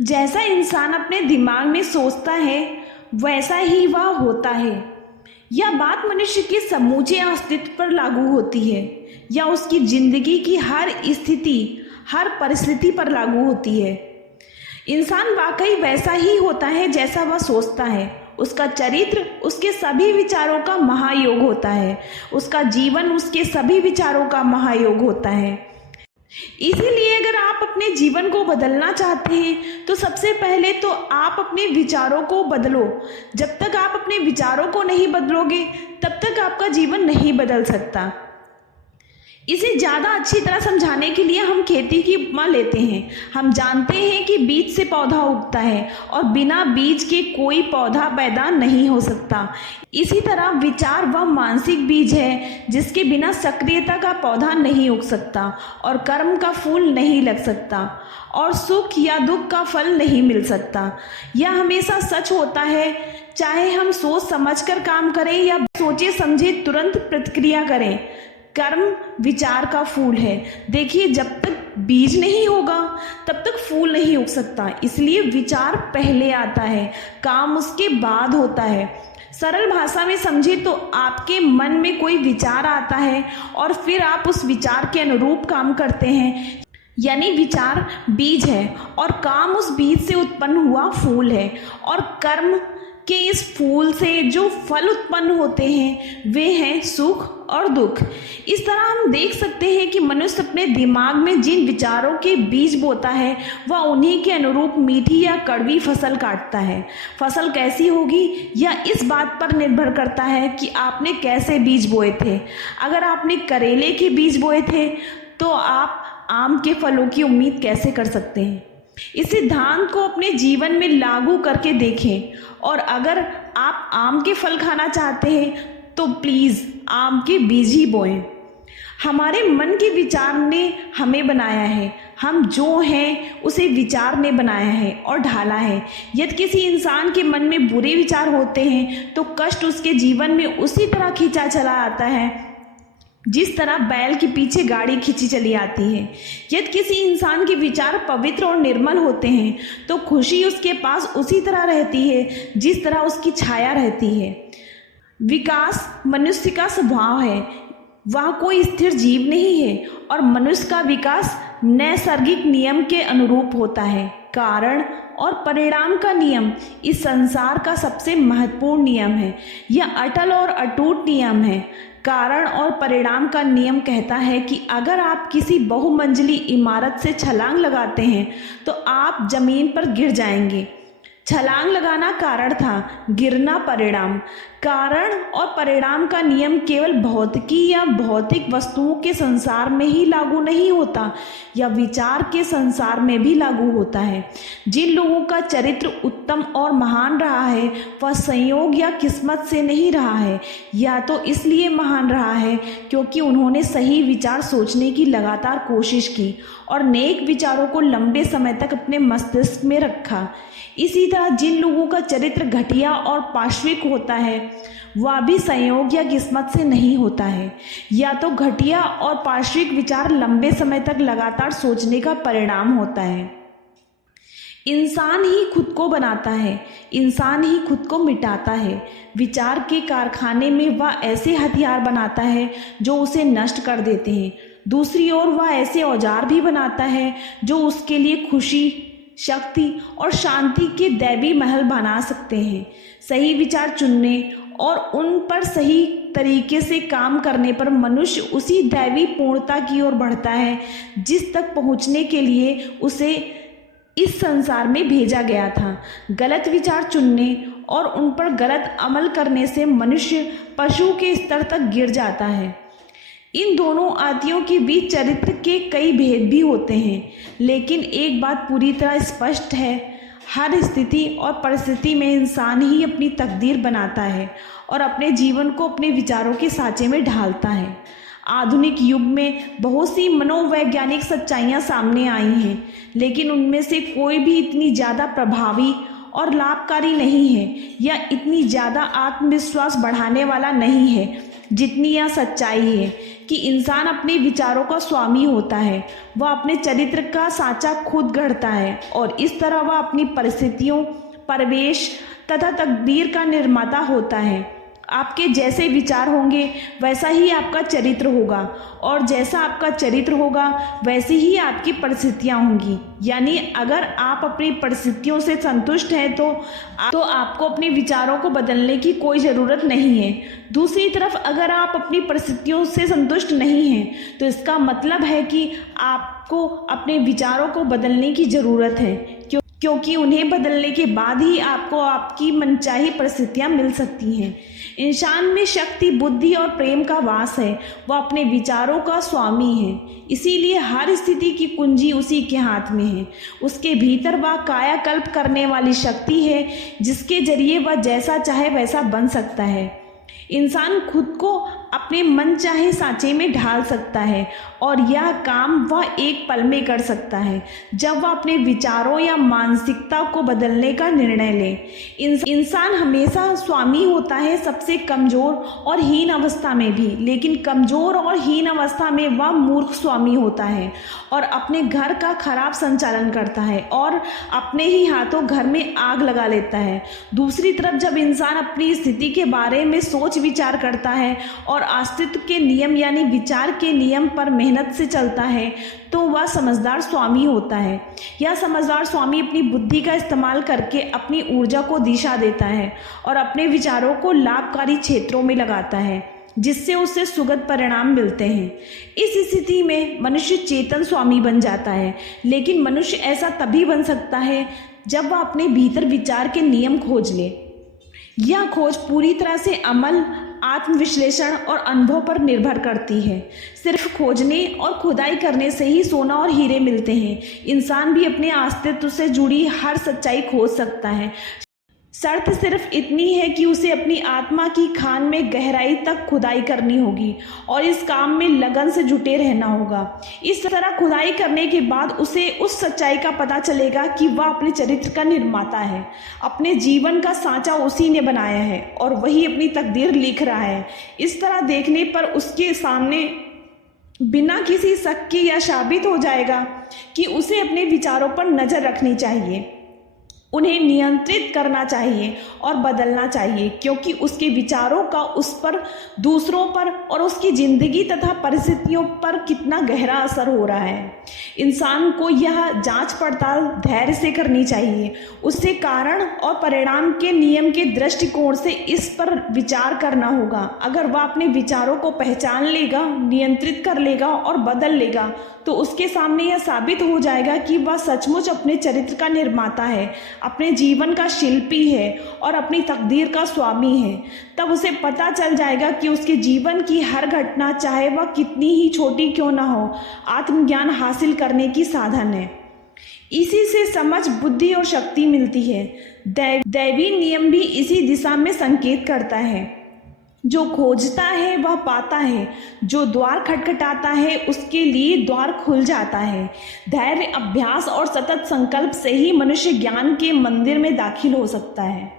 जैसा इंसान अपने दिमाग में सोचता है वैसा ही वह होता है। यह बात मनुष्य के समूचे अस्तित्व पर लागू होती है या उसकी जिंदगी की हर स्थिति, हर परिस्थिति पर लागू होती है। इंसान वाकई वैसा ही होता है जैसा वह सोचता है। उसका चरित्र उसके सभी विचारों का महायोग होता है। उसका जीवन उसके सभी विचारों का महायोग होता है। इसीलिए अगर आप अपने जीवन को बदलना चाहते हैं तो सबसे पहले तो आप अपने विचारों को बदलो। जब तक आप अपने विचारों को नहीं बदलोगे तब तक आपका जीवन नहीं बदल सकता। इसे ज़्यादा अच्छी तरह समझाने के लिए हम खेती की उपमा लेते हैं। हम जानते हैं कि बीज से पौधा उगता है और बिना बीज के कोई पौधा पैदा नहीं हो सकता। इसी तरह विचार वह मानसिक बीज है जिसके बिना सक्रियता का पौधा नहीं उग सकता और कर्म का फूल नहीं लग सकता और सुख या दुख का फल नहीं मिल सकता। यह हमेशा सच होता है, चाहे हम सोच समझकर काम करें या सोचे समझे तुरंत प्रतिक्रिया करें। कर्म विचार का फूल है। देखिए, जब तक बीज नहीं होगा तब तक फूल नहीं उग सकता। इसलिए विचार पहले आता है, काम उसके बाद होता है। सरल भाषा में समझे तो आपके मन में कोई विचार आता है और फिर आप उस विचार के अनुरूप काम करते हैं, यानी विचार बीज है और काम उस बीज से उत्पन्न हुआ फूल है। और कर्म के इस फूल से जो फल उत्पन्न होते हैं वे हैं सुख और दुख। इस तरह हम देख सकते हैं कि मनुष्य अपने दिमाग में जिन विचारों के बीज बोता है वह उन्हीं के अनुरूप मीठी या कड़वी फसल काटता है। फसल कैसी होगी यह इस बात पर निर्भर करता है कि आपने कैसे बीज बोए थे। अगर आपने करेले के बीज बोए थे तो आप आम के फलों की उम्मीद कैसे कर सकते हैं। इस सिद्धांत को अपने जीवन में लागू करके देखें और अगर आप आम के फल खाना चाहते हैं तो प्लीज़ आम के बीज ही बोएं। हमारे मन के विचार ने हमें बनाया है। हम जो हैं उसे विचार ने बनाया है और ढाला है। यदि किसी इंसान के मन में बुरे विचार होते हैं तो कष्ट उसके जीवन में उसी तरह खींचा चला आता है जिस तरह बैल के पीछे गाड़ी खींची चली आती है। यदि किसी इंसान के विचार पवित्र और निर्मल होते हैं तो खुशी उसके पास उसी तरह रहती है जिस तरह उसकी छाया रहती है। विकास मनुष्य का स्वभाव है, वह कोई स्थिर जीव नहीं है और मनुष्य का विकास नैसर्गिक नियम के अनुरूप होता है। कारण और परिणाम का नियम इस संसार का सबसे महत्वपूर्ण नियम है। यह अटल और अटूट नियम है। कारण और परिणाम का नियम कहता है कि अगर आप किसी बहुमंजिली इमारत से छलांग लगाते हैं तो आप जमीन पर गिर जाएंगे। छलांग लगाना कारण था, गिरना परिणाम। कारण और परिणाम का नियम केवल भौतिकी या भौतिक वस्तुओं के संसार में ही लागू नहीं होता, या विचार के संसार में भी लागू होता है। जिन लोगों का चरित्र उत्तम और महान रहा है वह संयोग या किस्मत से नहीं रहा है, या तो इसलिए महान रहा है क्योंकि उन्होंने सही विचार सोचने की लगातार कोशिश की और नेक विचारों को लंबे समय तक अपने मस्तिष्क में रखा। इसी तरह जिन लोगों का चरित्र घटिया और पार्श्विक होता है वह भी संयोग या किस्मत से नहीं होता है, या तो घटिया और पार्श्विक विचार लंबे समय तक लगातार सोचने का परिणाम होता है। इंसान ही खुद को बनाता है, इंसान ही खुद को मिटाता है। विचार के कारखाने में वह ऐसे हथियार बनाता है जो उसे नष्ट कर देते हैं। दूसरी ओर वह ऐसे औजार भी बनाता है जो उसके लिए खुशी, शक्ति और शांति के दैवी महल बना सकते हैं। सही विचार चुनने और उन पर सही तरीके से काम करने पर मनुष्य उसी दैवी पूर्णता की ओर बढ़ता है जिस तक पहुंचने के लिए उसे इस संसार में भेजा गया था। गलत विचार चुनने और उन पर गलत अमल करने से मनुष्य पशु के स्तर तक गिर जाता है। इन दोनों आदियों के बीच चरित्र के कई भेद भी होते हैं, लेकिन एक बात पूरी तरह स्पष्ट है, हर स्थिति और परिस्थिति में इंसान ही अपनी तकदीर बनाता है और अपने जीवन को अपने विचारों के सांचे में ढालता है। आधुनिक युग में बहुत सी मनोवैज्ञानिक सच्चाइयाँ सामने आई हैं, लेकिन उनमें से कोई भी इतनी ज़्यादा प्रभावी और लाभकारी नहीं है या इतनी ज़्यादा आत्मविश्वास बढ़ाने वाला नहीं है जितनी यह सच्चाई है कि इंसान अपने विचारों का स्वामी होता है। वह अपने चरित्र का साँचा खुद गढ़ता है और इस तरह वह अपनी परिस्थितियों, परिवेश तथा तकदीर का निर्माता होता है। आपके जैसे विचार होंगे वैसा ही आपका चरित्र होगा और जैसा आपका चरित्र होगा वैसी ही आपकी परिस्थितियाँ होंगी। यानी अगर आप अपनी परिस्थितियों से संतुष्ट हैं तो आपको अपने विचारों को बदलने की कोई ज़रूरत नहीं है। दूसरी तरफ अगर आप अपनी परिस्थितियों से संतुष्ट नहीं हैं तो इसका मतलब है कि आपको अपने विचारों को बदलने की ज़रूरत है, क्योंकि उन्हें बदलने के बाद ही आपको आपकी मनचाही परिस्थितियाँ मिल सकती हैं। इंसान में शक्ति, बुद्धि और प्रेम का वास है। वह अपने विचारों का स्वामी है, इसीलिए हर स्थिति की कुंजी उसी के हाथ में है। उसके भीतर वह कायाकल्प करने वाली शक्ति है जिसके जरिए वह जैसा चाहे वैसा बन सकता है। इंसान खुद को अपने मन चाहे सांचे में ढाल सकता है और यह काम वह एक पल में कर सकता है जब वह अपने विचारों या मानसिकता को बदलने का निर्णय ले। इंसान हमेशा स्वामी होता है, सबसे कमज़ोर और हीन अवस्था में भी, लेकिन कमज़ोर और हीन अवस्था में वह मूर्ख स्वामी होता है और अपने घर का खराब संचालन करता है और अपने ही हाथों घर में आग लगा लेता है। दूसरी तरफ जब इंसान अपनी स्थिति के बारे में सोच विचार करता है और अस्तित्व के नियम यानी विचार के नियम पर मेहनत से चलता है तो वह समझदार स्वामी होता है। यह समझदार स्वामी अपनी बुद्धि का इस्तेमाल करके अपनी ऊर्जा को दिशा देता है और अपने विचारों को लाभकारी क्षेत्रों में लगाता है जिससे उसे सुखद परिणाम मिलते हैं। इस स्थिति में मनुष्य चेतन स्वामी बन जाता है, लेकिन मनुष्य ऐसा तभी बन सकता है जब वह अपने भीतर विचार के नियम खोज ले। यह खोज पूरी तरह से अमल, आत्मविश्लेषण और अनुभव पर निर्भर करती है। सिर्फ खोजने और खुदाई करने से ही सोना और हीरे मिलते हैं। इंसान भी अपने अस्तित्व से जुड़ी हर सच्चाई खोज सकता है। शर्त सिर्फ इतनी है कि उसे अपनी आत्मा की खान में गहराई तक खुदाई करनी होगी और इस काम में लगन से जुटे रहना होगा। इस तरह खुदाई करने के बाद उसे उस सच्चाई का पता चलेगा कि वह अपने चरित्र का निर्माता है। अपने जीवन का सांचा उसी ने बनाया है और वही अपनी तकदीर लिख रहा है। इस तरह देखने पर उसके सामने बिना किसी शक के यह साबित हो जाएगा कि उसे अपने विचारों पर नज़र रखनी चाहिए, उन्हें नियंत्रित करना चाहिए और बदलना चाहिए, क्योंकि उसके विचारों का उस पर, दूसरों पर और उसकी ज़िंदगी तथा परिस्थितियों पर कितना गहरा असर हो रहा है। इंसान को यह जांच पड़ताल धैर्य से करनी चाहिए। उससे कारण और परिणाम के नियम के दृष्टिकोण से इस पर विचार करना होगा। अगर वह अपने विचारों को पहचान लेगा, नियंत्रित कर लेगा और बदल लेगा तो उसके सामने यह साबित हो जाएगा कि वह सचमुच अपने चरित्र का निर्माता है, अपने जीवन का शिल्पी है और अपनी तकदीर का स्वामी है। तब उसे पता चल जाएगा कि उसके जीवन की हर घटना, चाहे वह कितनी ही छोटी क्यों ना हो, आत्मज्ञान हासिल करने की साधन है। इसी से समझ, बुद्धि और शक्ति मिलती है। दैवी नियम भी इसी दिशा में संकेत करता है। जो खोजता है वह पाता है, जो द्वार खटखटाता है उसके लिए द्वार खुल जाता है। धैर्य, अभ्यास और सतत संकल्प से ही मनुष्य ज्ञान के मंदिर में दाखिल हो सकता है।